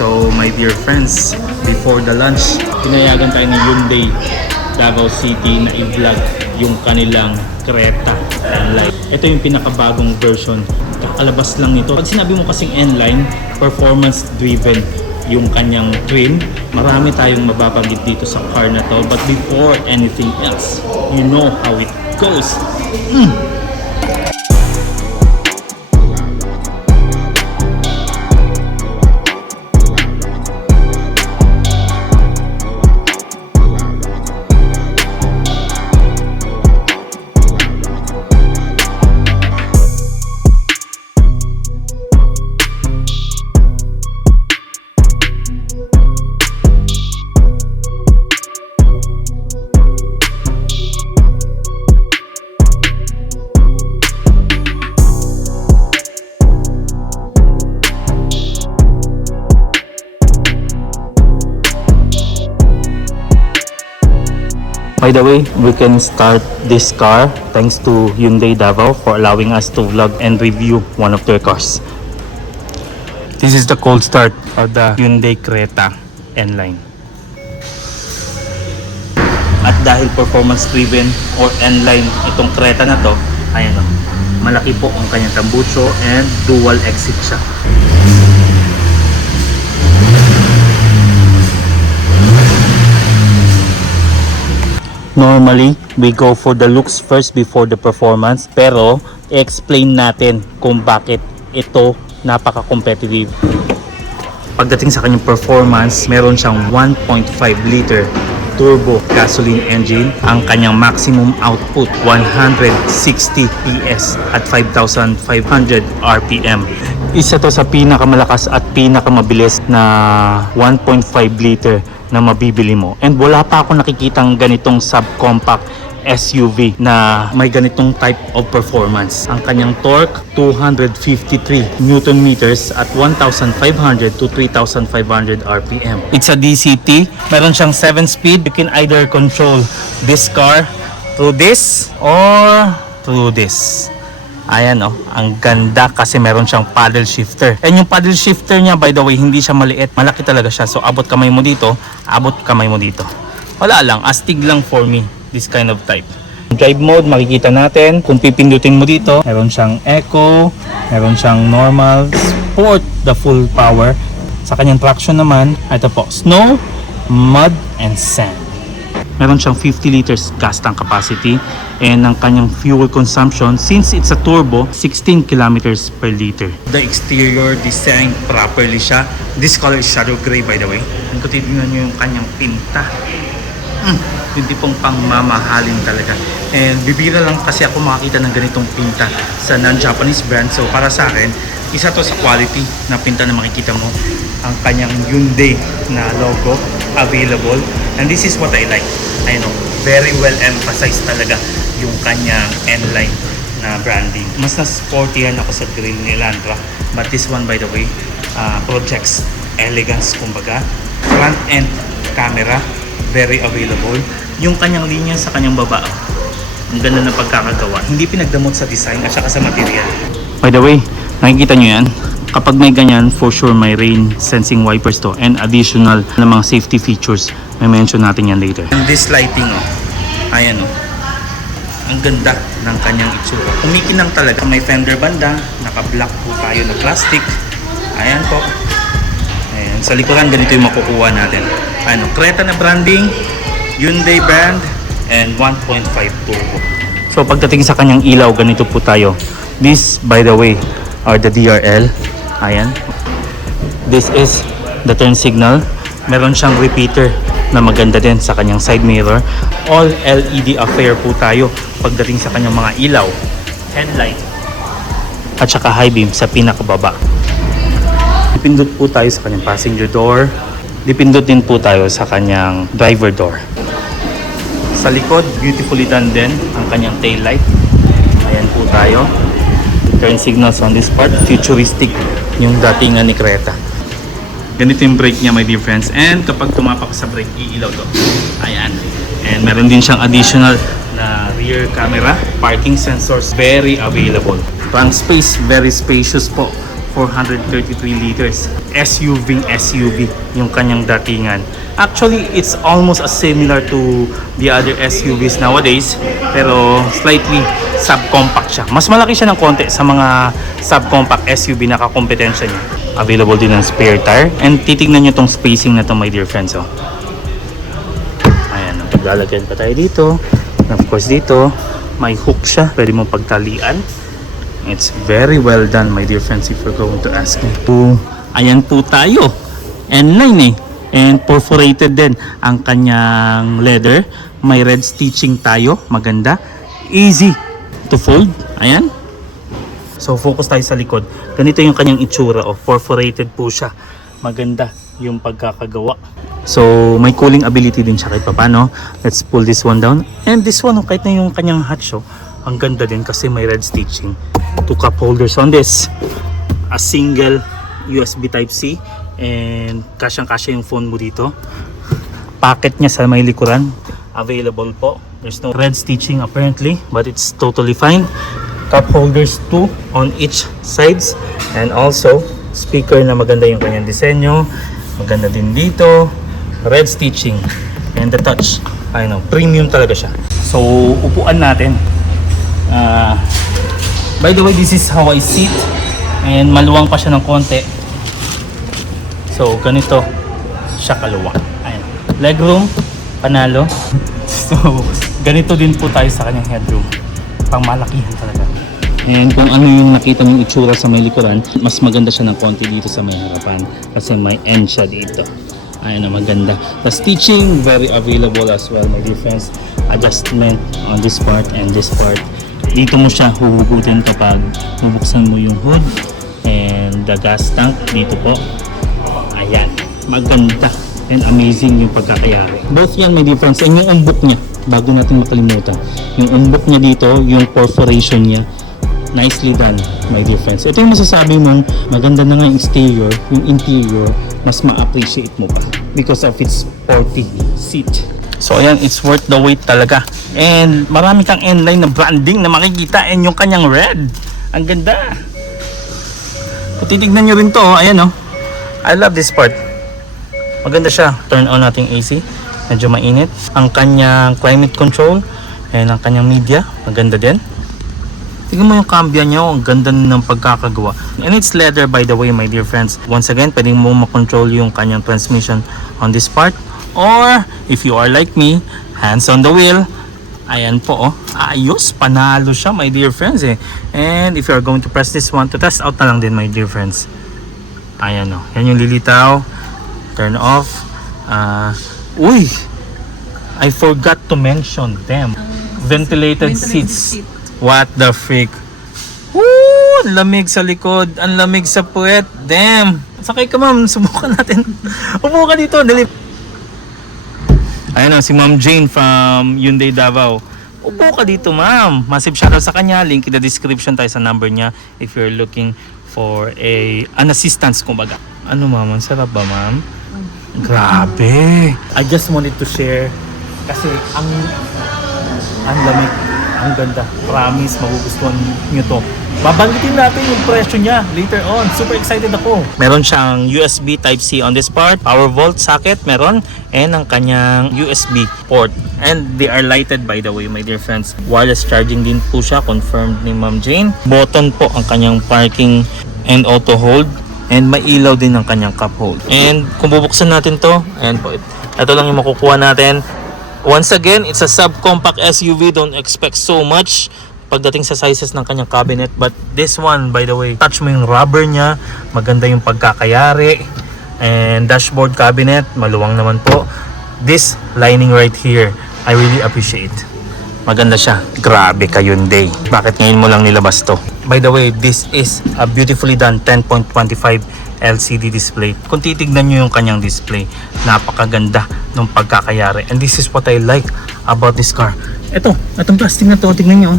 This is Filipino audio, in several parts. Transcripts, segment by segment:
So my dear friends, before the lunch, pinayagan tayo ni Hyundai Davao City na i-vlog yung kanilang Creta N-Line. Ito yung pinakabagong version. Kakalabas lang nito. Pag sinabi mo kasing N-Line, performance driven yung kanyang trim. Marami tayong mababanggit dito sa car na to. But before anything else, you know how it goes. By the way, we can start this car thanks to Hyundai Davao for allowing us to vlog and review one of their cars. This is the cold start of the Hyundai Creta N-Line. At dahil performance driven or N-Line itong Creta na to, ayan o, malaki po ang kanyang tambucho and dual exit siya. Normally, we go for the looks first before the performance, pero i-explain natin kung bakit ito napaka-competitive. Pagdating sa kanyang performance, meron siyang 1.5 liter turbo gasoline engine. Ang kanyang maximum output, 160 PS at 5,500 RPM. Isa to sa pinakamalakas at pinakamabilis na 1.5 liter na mabibili mo. And wala pa ako nakikitang ganitong subcompact SUV na may ganitong type of performance. Ang kanyang torque, 253 Newton meters at 1,500 to 3,500 RPM. It's a DCT. Meron siyang 7-speed. You can either control this car through this or through this. Ayan ang ganda kasi meron siyang paddle shifter. And yung paddle shifter niya, by the way, hindi siya maliit. Malaki talaga siya. So abot kamay mo dito, abot kamay mo dito. Wala lang, astig lang for me, this kind of type. Drive mode, makikita natin. Kung pipindutin mo dito, meron siyang eco, meron siyang normal, sport, the full power. Sa kanyang traction naman, ito po, snow, mud, and sand. Meron siyang 50 liters gas tank capacity and ang kanyang fuel consumption, since it's a turbo, 16 kilometers per liter. The exterior design properly siya. This color is shadow gray, by the way. Kung titignan nyo yung kanyang pinta, yung tipong pangmamahalin talaga. And bibira lang kasi ako makakita ng ganitong pinta sa non-Japanese brand. So para sa akin, isa to sa quality na pinta na makikita mo. Ang kanyang Hyundai na logo available. And this is what I like. I know, very well emphasized talaga yung kanyang N-Line na branding. Mas na-sportyan ako sa grill ni Elantra. But this one, by the way, projects elegance, kumbaga. Front end camera, very available. Yung kanyang linya sa kanyang baba, ang ganda ng pagkakagawa. Hindi pinagdamot sa design at saka sa material. By the way, nakikita nyo yan? Kapag may ganyan, for sure may rain sensing wipers to and additional na mga safety features. May mention natin yan later. And this lighting, ayan ang ganda ng kanyang itsura. Kumikinang talaga. May fender banda, naka-black po tayo na plastic. Ayan po. Ayan. Sa likuran, ganito yung makukuha natin. Creta na branding, Hyundai brand, and 1.5 turbo. So pagdating sa kanyang ilaw, ganito po tayo. This, by the way, are the DRL. Ayan. This is the turn signal. Meron siyang repeater na maganda din sa kanyang side mirror. All LED affair po tayo pagdating sa kanyang mga ilaw, headlight, at saka high beam sa pinakababa. Dipindot po tayo sa kanyang passenger door. Dipindot din po tayo sa kanyang driver door. Sa likod, beautifully done din ang kanyang tail light. Ayan po tayo. Turn signals on this part, futuristic yung datingan ni Creta. Ganito yung brake niya, my dear friends. And kapag tumapak sa brake, iilaw to. Ayan. And meron din siyang additional na rear camera, parking sensors, very available. Trunk space, very spacious po 433 liters. SUV yung kanyang datingan. Actually, it's almost as similar to the other SUVs nowadays, pero slightly subcompact siya. Mas malaki siya ng konti sa mga subcompact SUV na kakompetensya niya. Available din ng spare tire. And titignan nyo tong spacing na to, my dear friends. Oh. Ayan, paglalagyan pa tayo dito. And of course dito, may hook siya. Pwede mo pagtalian. It's very well done, my dear friends, if you're going to ask me. Ayan po tayo. N9 eh. And perforated din ang kanyang leather. May red stitching tayo. Maganda. Easy to fold. Ayan. So focus tayo sa likod. Ganito yung kanyang itsura. Perforated po siya. Maganda yung pagkakagawa. So may cooling ability din siya kahit papano. Let's pull this one down. And this one, kahit na yung kanyang hatch, ang ganda din kasi may red stitching. 2 cup holders on this. A single USB Type-C. And kasyang-kasya yung phone mo dito. Pocket niya sa may likuran. Available po. There's no red stitching apparently. But it's totally fine. Cup holders 2 on each sides. And also, speaker na maganda yung kanyang disenyo. Maganda din dito. Red stitching. And the touch. I know, premium talaga siya. So, upuan natin. By the way, this is how I sit. And maluwang pa siya ng konti. So, ganito siya kaluwang. Ayan. Legroom, panalo. So, ganito din po tayo sa kanyang headroom. Pangmalakihan talaga. And kung ano yung nakita mong itsura sa may likuran, mas maganda siya ng konti dito sa may harapan. Kasi may end siya dito. Ayan na, maganda. The stitching, very available as well, my dear friends. Adjustment on this part and this part. Dito mo siya huhugutin kapag bubuksan mo yung hood. And the gas tank, dito po. Ayan, maganda and amazing yung pagkakayari. Both yan, my dear friends. And yung umbok niya, bago natin makalimutan. Yung umbok niya dito, yung perforation niya, nicely done, my dear friends. Ito yung masasabi mong maganda na nga yung exterior, yung interior, mas ma-appreciate mo pa because of its sporty seat. So ayan, it's worth the wait talaga. And marami kang N-line na branding na makikita, and yung kanyang red. Ang ganda. Kung titignan nyo rin to, ayan I love this part. Maganda siya. Turn on nating AC. Medyo mainit. Ang kanyang climate control and ang kanyang media, maganda din. Tingnan mo yung cambio niya, ang ganda ng pagkakagawa. And it's leather, by the way, my dear friends. Once again, pwedeng mo makontrol yung kanyang transmission on this part. Or, if you are like me, hands on the wheel. Ayan po, ayos, panalo siya, my dear friends eh. And if you are going to press this one, to test out na lang din, my dear friends. Ayan yan yung lilitaw. Turn off. Uy! I forgot to mention them. Ventilated seats. What the freak? Woo! Ang lamig sa likod. Ang lamig sa puwet. Damn! Sakay ka, ma'am. Subukan natin. Upo ka dito. Dali. Ayun si Ma'am Jane from Hyundai Davao. Upo ka dito, ma'am. Massive shoutout sa kanya. Link in the description tayo sa number niya if you're looking for an assistance, kumbaga. Ano, ma'am? Ang sarap ba, ma'am? Grabe! I just wanted to share kasi ang lamig. Ang ganda. Promise, magugustuhan nyo to. Babanggitin natin yung presyo niya later on. Super excited ako. Meron siyang USB Type-C on this part. Power volt socket meron. And ang kanyang USB port. And they are lighted, by the way, my dear friends. Wireless charging din po siya. Confirmed ni Ma'am Jane. Button po ang kanyang parking and auto hold. And may ilaw din ang kanyang cup hold. And kung bubuksan natin to, ayan po. Ito lang yung makukuha natin. Once again, it's a subcompact SUV. Don't expect so much pagdating sa sizes ng kanyang cabinet. But this one, by the way, touch mo yung rubber niya. Maganda yung pagkakayari. And dashboard cabinet, maluwang naman po. This lining right here, I really appreciate. Maganda siya. Grabe ka Hyundai. Bakit ngayon mo lang nilabas to? By the way, this is a beautifully done 10.25 LCD display. Kung titignan nyo yung kanyang display, napakaganda ng pagkakayari. And this is what I like about this car. Itong plastic na to, tignan nyo.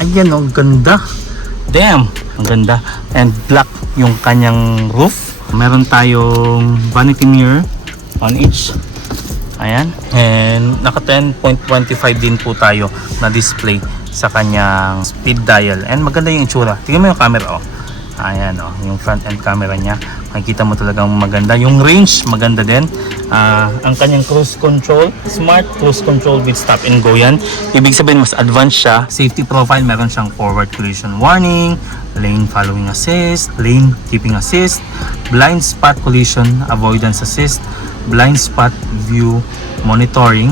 Ayan, ang ganda. Damn, ang ganda. And black yung kanyang roof. Meron tayong vanity mirror on each. Ayan. And naka 10.25 din po tayo na display sa kanyang speed dial. And maganda yung itsura. Tingnan mo yung camera, Ayan oh, yung front end camera niya. Makikita mo talagang maganda. Yung range, maganda din. Ang kanyang cruise control, smart cruise control with stop and go yan. Ibig sabihin, mas advanced siya. Safety profile, meron siyang forward collision warning, lane following assist, lane keeping assist, blind spot collision avoidance assist, blind spot view monitoring,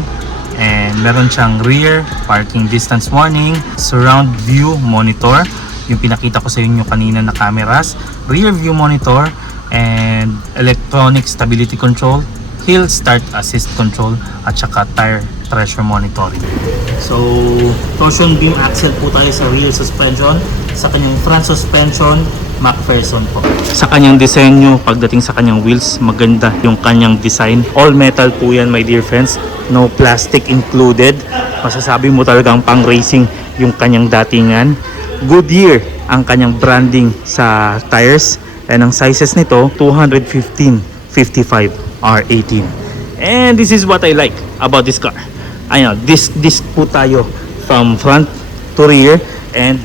and meron siyang rear parking distance warning, surround view monitor, yung pinakita ko sa inyo kanina na cameras, rear view monitor, and electronic stability control, hill start assist control, at saka tire pressure monitoring. So, torsion beam axle po tayo sa rear suspension. Sa kanyang front suspension, MacPherson po. Sa kanyang disenyo, pagdating sa kanyang wheels, maganda yung kanyang design. All metal po yan, my dear friends. No plastic included. Masasabi mo talagang pang racing yung kanyang datingan. Goodyear ang kanyang branding sa tires, and ang sizes nito 215, 55, R18. And this is what I like about this car. Ayun, disc po tayo from front to rear and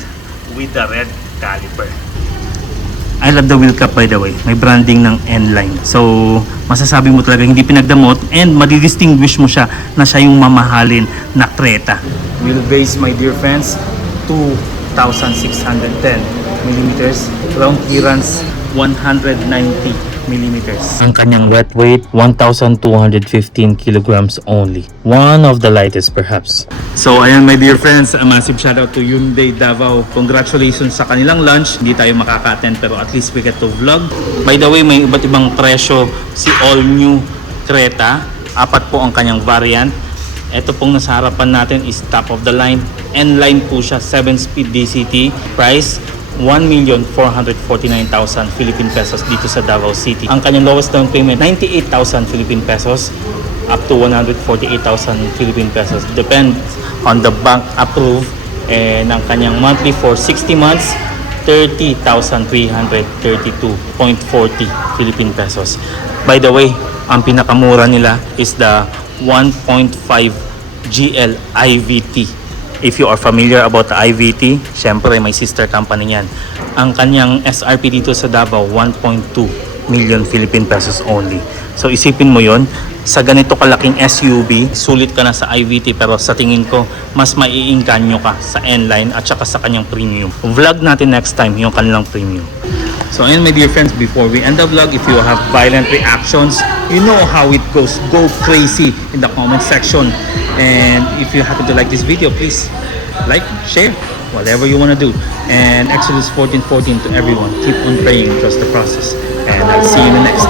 with the red caliper. I love the wheel cap, by the way. May branding ng N-Line. So, masasabi mo talaga hindi pinagdamot, and madidistinguish mo siya na siya yung mamahalin na Creta. Wheelbase, my dear friends, 2,610 millimeters. Ground clearance 190 millimeters. Ang kanyang wet weight 1,215 kilograms only. One of the lightest perhaps. So ayan, my dear friends, a massive shout out to Hyundai Davao. Congratulations sa kanilang launch. Hindi tayo makaka-attend pero at least we get to vlog. By the way, may iba't ibang presyo si all new Creta. 4 po ang kanyang variant. Ito pong nasa harapan natin is top of the line. N-line po siya, 7-speed DCT. Price 1,449,000 Philippine pesos dito sa Davao City. Ang kanyang lowest down payment 98,000 Philippine pesos up to 148,000 Philippine pesos. Depends on the bank approved. And ang kanyang monthly for 60 months 30,332.40 Philippine pesos. By the way, ang pinakamura nila is the 1.5 GL IVT. If you are familiar about the IVT, syempre may sister company yan. Ang kanyang SRP dito sa Davao, 1.2 million Philippine pesos only. So isipin mo yon, sa ganito kalaking SUV, sulit ka na sa IVT, pero sa tingin ko, mas maiinganyo ka sa N-Line at saka sa kanyang premium. Vlog natin next time yung kanilang premium. So ayun, my dear friends, before we end the vlog, if you have violent reactions, you know how it goes. Go crazy in the comment section. And if you happen to like this video, please like, share, whatever you want to do. And Exodus 14:14 to everyone. Keep on praying, trust the process. And I'll see you in the next.